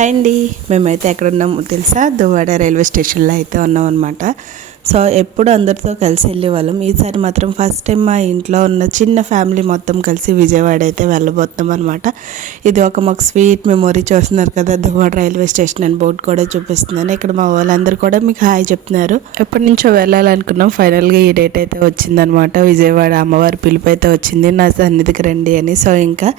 Hi అండి. మేమైతే ఎక్కడున్నామో తెలుసా? దువ్వాడ రైల్వే స్టేషన్లో అయితే ఉన్నాం అనమాట. సో ఎప్పుడు అందరితో కలిసి వెళ్ళేవాళ్ళం. ఈసారి మాత్రం ఫస్ట్ టైం మా ఇంట్లో ఉన్న చిన్న ఫ్యామిలీ మొత్తం కలిసి విజయవాడ అయితే వెళ్ళబోతున్నాం అనమాట. ఇది ఒక మాకు స్వీట్ మెమొరీ. చూస్తున్నారు కదా, దువ్వాడ రైల్వే స్టేషన్ అని బోర్డు కూడా చూపిస్తున్నాను. ఇక్కడ మా వాళ్ళందరూ కూడా మీకు హాయ్ చెప్తున్నారు. ఎప్పటి నుంచో వెళ్ళాలనుకున్నాం, ఫైనల్గా ఈ డేట్ అయితే వచ్చిందనమాట. విజయవాడ అమ్మవారి పిలుపు అయితే వచ్చింది, నా సన్నిధికి రండి అని. సో ఇంకా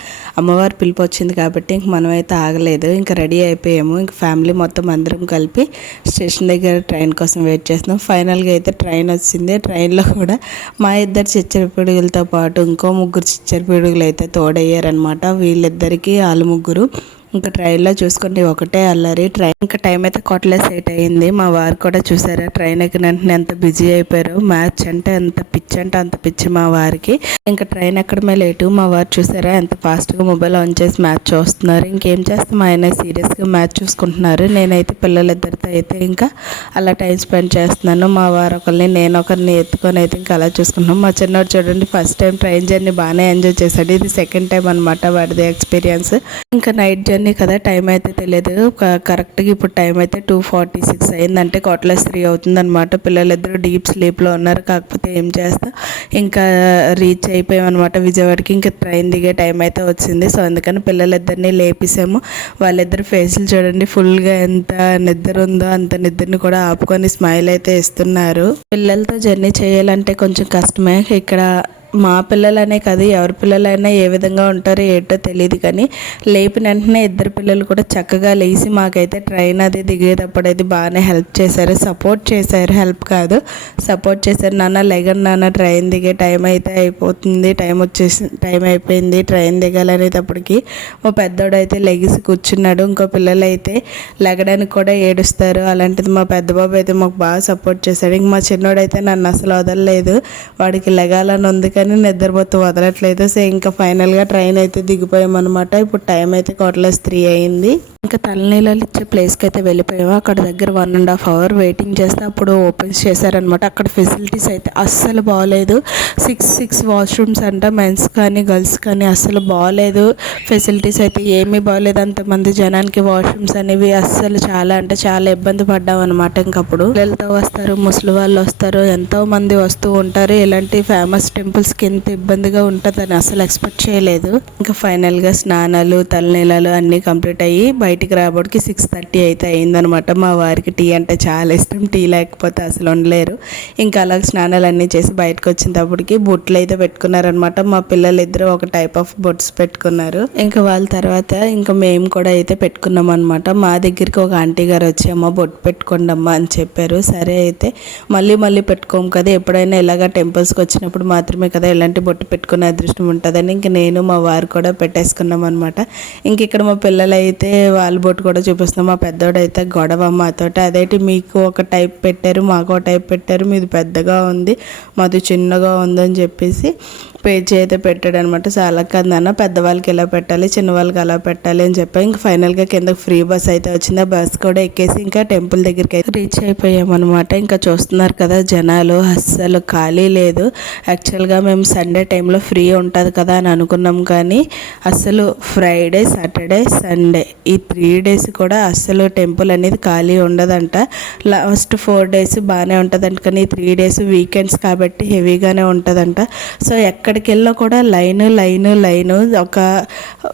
అమ్మవారి పిలుపు వచ్చింది కాబట్టి ఇంక మనం అయితే ఆగలేదు, ఇంకా రెడీ అయిపోయాము. ఇంక ఫ్యామిలీ మొత్తం అందరం కలిపి స్టేషన్ దగ్గర ట్రైన్ కోసం వెయిట్ చేస్తున్నాం. ఫైనల్గా అయితే ట్రైన్ వచ్చింది. ట్రైన్లో కూడా మా ఇద్దరు చిచ్చర పిడుగులతో పాటు ఇంకో ముగ్గురు చిచ్చర పిడుగులు అయితే తోడయ్యారనమాట. వీళ్ళిద్దరికీ వాళ్ళు ముగ్గురు. ఇంకా ట్రైన్లో చూసుకుంటే ఒకటే అల్లరి. ట్రైన్ ఇంకా టైం అయితే కొట్టలేసి లేట్ అయింది. మా వారు కూడా చూసారా, ట్రైన్ ఎక్కిన వెంటనే ఎంత బిజీ అయిపోయారు. మ్యాచ్ అంటే ఎంత పిచ్చి అంటే అంత పిచ్చి మా వారికి. ఇంకా ట్రైన్ ఎక్కడమే లేటు. మా వారు చూసారా ఎంత ఫాస్ట్గా మొబైల్ ఆన్ చేసి మ్యాచ్ చూస్తున్నారు. ఇంకేం చేస్తాం, ఆయన సీరియస్గా మ్యాచ్ చూసుకుంటున్నారు. నేనైతే పిల్లలిద్దరితో అయితే ఇంకా అలా టైం స్పెండ్ చేస్తున్నాను. మా వారు ఒకరిని నేను ఒకరిని ఎత్తుకొని అయితే ఇంకా అలా చూసుకుంటున్నాం. మా చిన్నవాడు చూడండి, ఫస్ట్ టైం ట్రైన్ జర్నీ బాగానే ఎంజాయ్ చేశాడు. ఇది సెకండ్ టైం అనమాట వాడిది ఎక్స్పీరియన్స్. ఇంకా నైట్ జర్నీ కదా, టైం అయితే తెలియదు. కరెక్ట్గా ఇప్పుడు టైం అయితే 2:46 అయిందంటే కోట్లెస్ 3 అవుతుందన్నమాట. పిల్లలిద్దరూ డీప్ స్లీప్లో ఉన్నారు. కాకపోతే ఏం చేస్తా, ఇంకా రీచ్ అయిపోయామన్నమాట విజయవాడకి. ఇంకా ట్రైన్ దిగే టైం అయితే వచ్చింది. సో అందుకని పిల్లలిద్దరిని లేపేసాము. వాళ్ళిద్దరు ఫేసులు చూడండి, ఫుల్గా ఎంత నిద్ర ఉందో అంత నిద్రని కూడా ఆపుకొని స్మైల్ అయితే ఇస్తున్నారు. పిల్లలతో జర్నీ చేయాలంటే కొంచెం కష్టమే. ఇక్కడ మా పిల్లలనే కాదు, ఎవరి పిల్లలైనా ఏ విధంగా ఉంటారో ఏంటో తెలియదు, కానీ లేపిన వెంటనే ఇద్దరు పిల్లలు కూడా చక్కగా లేచి మాకైతే ట్రైన్ అది దిగేటప్పుడు అయితే బాగానే హెల్ప్ చేశారు, సపోర్ట్ చేశారు. హెల్ప్ కాదు, సపోర్ట్ చేశారు. నాన్న లెగన్ నాన్న, ట్రైన్ దిగే టైం అయితే అయిపోతుంది, టైం అయిపోయింది ట్రైన్ దిగాలనేటప్పటికి. మా పెద్దోడు అయితే లెగిసి కూర్చున్నాడు. ఇంకో పిల్లలు అయితే లెగడానికి కూడా ఏడుస్తారు. అలాంటిది మా పెద్ద బాబు అయితే మాకు బాగా సపోర్ట్ చేశాడు. ఇంక మా చిన్నోడు అయితే నన్ను అసలు వదలలేదు, వాడికి లెగాలని ఉంది కానీ నిద్రపోతూ వదలట్లేదు. సో ఇంకా ఫైనల్గా ట్రైన్ అయితే దిగిపోయామన్నమాట. ఇప్పుడు టైం అయితే 3:15 అయింది. ఇంకా తలనీళ్ళు ఇచ్చే ప్లేస్కి అయితే వెళ్ళిపోయాము. అక్కడ దగ్గర 1.5 అవర్ వెయిటింగ్ చేస్తే అప్పుడు ఓపెన్ చేశారనమాట. అక్కడ ఫెసిలిటీస్ అయితే అస్సలు బాగోలేదు. 6 వాష్రూమ్స్ అంట, మెన్స్ కానీ గర్ల్స్ కానీ అస్సలు బాగోలేదు. ఫెసిలిటీస్ అయితే ఏమీ బాగోలేదు. అంతమంది జనానికి వాష్రూమ్స్ అనేవి అస్సలు చాలా అంటే చాలా ఇబ్బంది పడ్డాం అనమాట. ఇంకప్పుడు పిల్లలతో వస్తారు, ముసలి వాళ్ళు వస్తారు, ఎంతో మంది వస్తూ ఉంటారు. ఇలాంటి ఫేమస్ టెంపుల్స్కి ఎంత ఇబ్బందిగా ఉంటుందని అసలు ఎక్స్పెక్ట్ చేయలేదు. ఇంకా ఫైనల్గా స్నానాలు తలనీళ్ళు అన్నీ కంప్లీట్ అయ్యి బయటికి రాబోడికి 6:30 అయితే అయిందనమాట. మా వారికి టీ అంటే చాలా ఇష్టం, టీ లేకపోతే అసలు ఉండలేరు. ఇంకా అలా స్నానాలు అన్నీ చేసి బయటకు వచ్చినప్పటికి బొట్లు అయితే పెట్టుకున్నారనమాట. మా పిల్లలు ఇద్దరు ఒక టైప్ ఆఫ్ బొట్స్ పెట్టుకున్నారు. ఇంకా వాళ్ళ తర్వాత ఇంకా మేము కూడా అయితే పెట్టుకున్నాం అనమాట. మా దగ్గరికి ఒక ఆంటీ గారు వచ్చి అమ్మ బొట్టు పెట్టుకోండి అమ్మ అని చెప్పారు. సరే అయితే మళ్ళీ పెట్టుకోము కదా, ఎప్పుడైనా ఇలాగ టెంపుల్స్కి వచ్చినప్పుడు మాత్రమే కదా ఇలాంటి బొట్టు పెట్టుకునే అదృష్టం ఉంటుందని ఇంక నేను మా వారు కూడా పెట్టేసుకున్నాం అనమాట. ఇంక ఇక్కడ మా పిల్లలు అయితే వాళ్ళ బొట్టు కూడా చూపిస్తున్నాం. మా పెద్దోడైతే గొడవ మాతోటి, అదేంటి మీకు ఒక టైప్ పెట్టారు మాకు ఒక టైప్ పెట్టారు, మీది పెద్దగా ఉంది మాది చిన్నగా ఉందని చెప్పేసి పేజీ అయితే పెట్టాడు అనమాట. చాలా కదన్న, పెద్దవాళ్ళకి ఎలా పెట్టాలి చిన్నవాళ్ళకి అలా పెట్టాలి అని చెప్పి ఇంక ఫైనల్గా కింద ఫ్రీ బస్ అయితే వచ్చింది. ఆ బస్ కూడా ఎక్కేసి ఇంకా టెంపుల్ దగ్గరికి అయితే రీచ్ అయిపోయామన్నమాట. ఇంకా చూస్తున్నారు కదా, జనాలు అస్సలు ఖాళీ లేదు. యాక్చువల్గా మేము సండే టైంలో ఫ్రీ ఉంటుంది కదా అని అనుకున్నాం, కానీ అస్సలు ఫ్రైడే సాటర్డే సండే ఈ 3 days కూడా అస్సలు టెంపుల్ అనేది ఖాళీ ఉండదంట. లాస్ట్ 4 days బాగానే ఉంటుందంట, కానీ 3 days వీకెండ్స్ కాబట్టి హెవీగానే ఉంటుందంట. సో ఎక్కడికి వెళ్ళినా కూడా లైన్. ఒక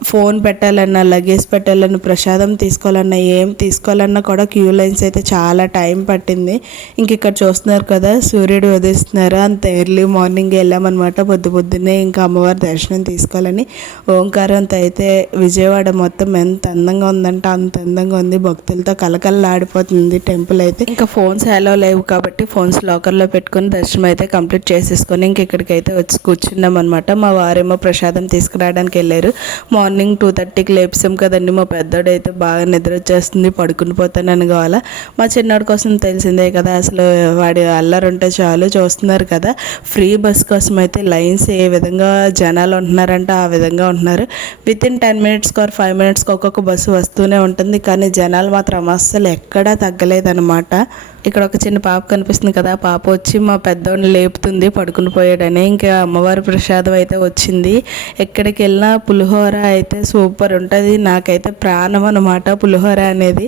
ఫోన్ పెట్టాలన్నా, లగేజ్ పెట్టాలన్నా, ప్రసాదం తీసుకోవాలన్నా, ఏం తీసుకోవాలన్నా కూడా క్యూ లైన్స్ అయితే చాలా టైం పట్టింది. ఇంక ఇక్కడ చూస్తున్నారు కదా, సూర్యుడు ఉదయిస్తున్నారు. అంత ఎర్లీ మార్నింగ్ వెళ్ళామన్నమాట. పొద్దున్నే ఇంకా అమ్మవారి దర్శనం తీసుకోవాలని. ఓంకారంతో అయితే విజయవాడ మొత్తం ఎంత అందంగా ఉందంటే అంత అందంగా ఉంది. భక్తులతో కలకలలాడిపోతుంది టెంపుల్ అయితే. ఇంకా ఫోన్స్ అలో లేవు కాబట్టి ఫోన్స్ లాకర్లో పెట్టుకుని దర్శనం అయితే కంప్లీట్ చేసేసుకొని ఇంక ఇక్కడికైతే వచ్చి కూర్చున్నాం అనమాట. మా వారేమో ప్రసాదం తీసుకురావడానికి వెళ్ళారు. మార్నింగ్ 2:30కి లేపిసాం కదండి. మా పెద్దోడు అయితే బాగా నిద్ర వచ్చేస్తుంది, పడుకుని పోతానని కావాలా. మా చిన్నోడి కోసం తెలిసిందే కదా, అసలు వాడి అల్లరి ఉంటే చాలు. చూస్తున్నారు కదా, ఫ్రీ బస్ కోసం అయితే లైన్స్ ఏ విధంగా జనాలు ఉంటున్నారంటే ఆ విధంగా ఉంటున్నారు. వితిన్ 10 minutes or 5 minutes ఒక్కొక్క బస్సు వస్తూనే ఉంటుంది, కానీ జనాలు మాత్రం అస్సలు ఎక్కడా తగ్గలేదన్నమాట. ఇక్కడ ఒక చిన్న పాప కనిపిస్తుంది కదా, ఆ పాప వచ్చి మా పెద్దోడిని లేపుతుంది పడుకుని పోయాడని. ఇంకా అమ్మవారి ప్రసాదం అయితే వచ్చింది. ఎక్కడికి వెళ్ళినా పులిహోర అయితే సూపర్ ఉంటుంది. నాకైతే ప్రాణం అనమాట పులిహోర అనేది.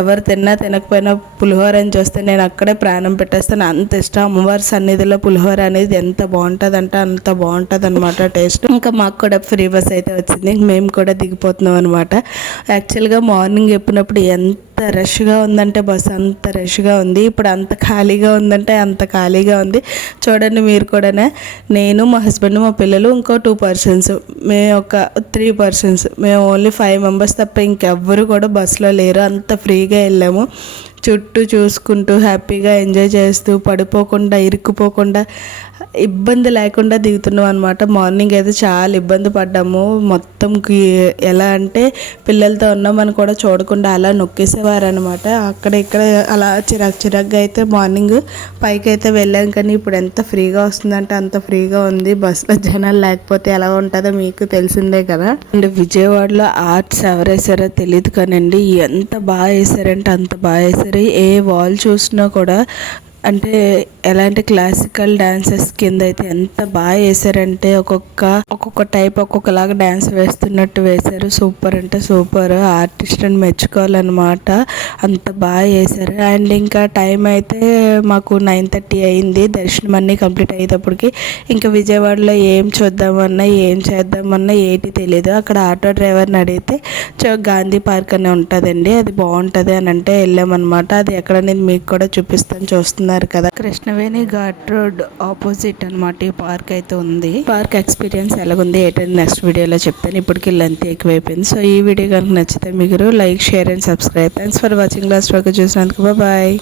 ఎవరు తిన్నా తినకపోయినా పులిహోర అని చూస్తే నేను అక్కడే ప్రాణం పెట్టేస్తాను, అంత ఇష్టం. అమ్మవారి సన్నిధిలో పులిహోర అనేది ఎంత బాగుంటుంది అంటే అంత బాగుంటుంది అనమాట టేస్ట్. ఇంకా మాకు కూడా ఫ్రీ బస్ అయితే వచ్చింది, మేము కూడా దిగిపోతున్నాం అనమాట. యాక్చువల్గా మార్నింగ్ ఎప్పినప్పుడు ఎంత రష్గా ఉందంటే బస్సు అంత రష్గా ఉంది, ఇప్పుడు అంత ఖాళీగా ఉందంటే అంత ఖాళీగా ఉంది. చూడండి మీరు కూడా. నేను, మా హస్బెండ్, మా పిల్లలు, ఇంకో 2 పర్సన్స్, మేము ఒక 3 పర్సన్స్, మేము ఓన్లీ 5 మెంబర్స్ తప్ప ఇంకెవ్వరు కూడా బస్సులో లేరు. అంత ఫ్రీగా వెళ్ళాము. చుట్టూ చూసుకుంటూ హ్యాపీగా ఎంజాయ్ చేస్తూ పడిపోకుండా ఇరుక్కుపోకుండా ఇబ్బంది లేకుండా దిగుతున్నాం అనమాట. మార్నింగ్ అయితే చాలా ఇబ్బంది పడ్డాము. మొత్తంకి ఎలా అంటే పిల్లలతో ఉన్నామని కూడా చూడకుండా అలా నొక్కేసేవారు అనమాట. అక్కడ ఇక్కడ అలా చిరాగ్గా అయితే మార్నింగ్ పైకి అయితే వెళ్ళాం. కానీ ఇప్పుడు ఎంత ఫ్రీగా వస్తుందంటే అంత ఫ్రీగా ఉంది. బస్సులో జనాలు లేకపోతే ఎలా ఉంటుందో మీకు తెలిసిందే కదా. అండ్ విజయవాడలో ఆర్ట్స్ ఎవరు వేసారో తెలియదు కానండి, ఎంత బాగా వేసారంటే అంత బాగా వేసారు. ఏ వాల్ చూసినా కూడా అంటే ఎలాంటి క్లాసికల్ డాన్సెస్ కింద అయితే ఎంత బాగా వేసారంటే ఒక్కొక్క టైప్ ఒక్కొక్కలాగా డ్యాన్స్ వేస్తున్నట్టు వేశారు. సూపర్ అంటే సూపర్. ఆర్టిస్ట్ని మెచ్చుకోవాలన్నమాట, అంత బాగా వేశారు. అండ్ ఇంకా టైం అయితే మాకు 9:30 అయింది. దర్శనం అన్నీ కంప్లీట్ అయ్యేటప్పటికి ఇంకా విజయవాడలో ఏం చూద్దామన్నా ఏం చేద్దామన్నా ఏంటి తెలియదు. అక్కడ ఆటో డ్రైవర్ని అడిగితే గాంధీ పార్క్ అని ఉంటుందండి, అది బాగుంటుంది అని అంటే వెళ్ళామన్నమాట. అది ఎక్కడనేది మీకు కూడా చూపిస్తాను, చూస్తున్నారు కదా. కృష్ణవేణి ఘాట్ రోడ్ ఆపోజిట్ అనమాట ఈ పార్క్ అయితే ఉంది. పార్క్ ఎక్స్పీరియన్స్ ఎలాగుంది ఏంటంటే నెక్స్ట్ వీడియోలో చెప్తాను. ఇప్పటికి లెంత్ ఎక్కువైపోయింది. సో ఈ వీడియో కనుక నచ్చితే మీరు like, share and subscribe. Thanks for watching. Last వరకు చూసినందుకు బాయ్.